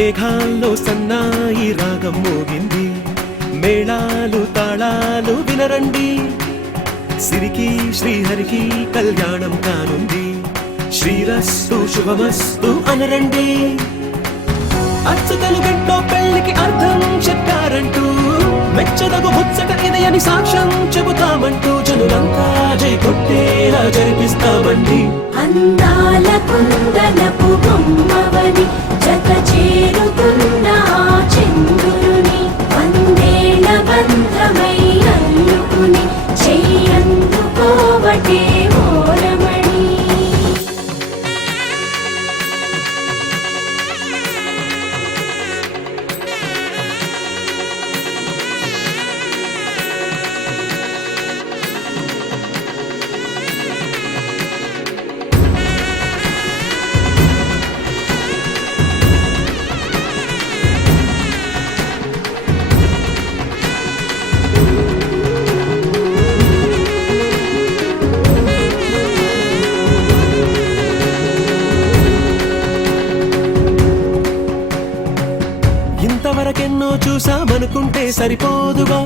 మేఘాల్లో సన్నాయి రాగం మోగింది, మేళాలు తాళాలు వినరండి, సిరికి శ్రీహరికి కళ్యాణం కానుంది, శ్రీరస్తు శుభమస్తు అనరండి. అచ్చతలు గంటో పెళ్లికి అర్థం చెప్పారంటూ, మెచ్చదగు ముచ్చట ఇది అని సాక్ష్యం చెబుతామంటూ, జనులంతా జై కొట్టేలా జరిపిస్తామండి. అందాల కుందనపు బొమ్మవని జత చేరుతున్న చంద్రుని, వందేళ్ల బంధమై అల్లుకుని చెయ్యందుకోవటే ఓరమణి. ఇంతవరకెన్నో చూసామనుకుంటే సరిపోదుగా,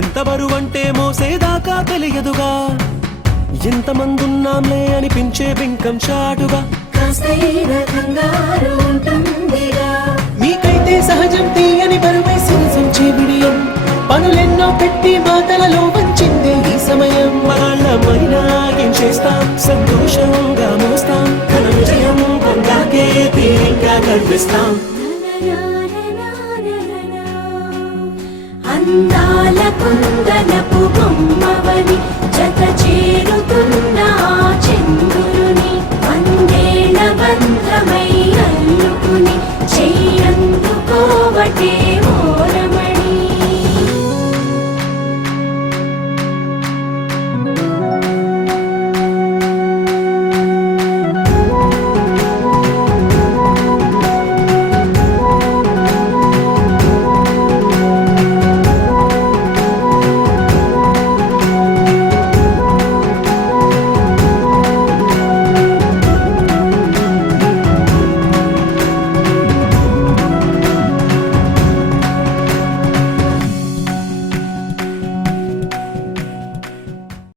ఎంత బరువంటే మోసేదాకా తెలియదుగా, ఇంతమందున్నాంలే అనిపించే బింకం చాటుగా, కాస్తైన కంగారు ఉంటుందిగా. మీకైతే సహజం తీయని బరువై సంచే బిడియం, పనులెన్నో పెట్టి మాటలలో వంచిందే ఈ సమయం. వాళ్ళమైనా ఏం చేస్తాం, సంతోషంగా మోస్తాం, ఘన విజయం పొందాకే తీరిగ్గా కనిపిస్తాం. అందాల కుందనపు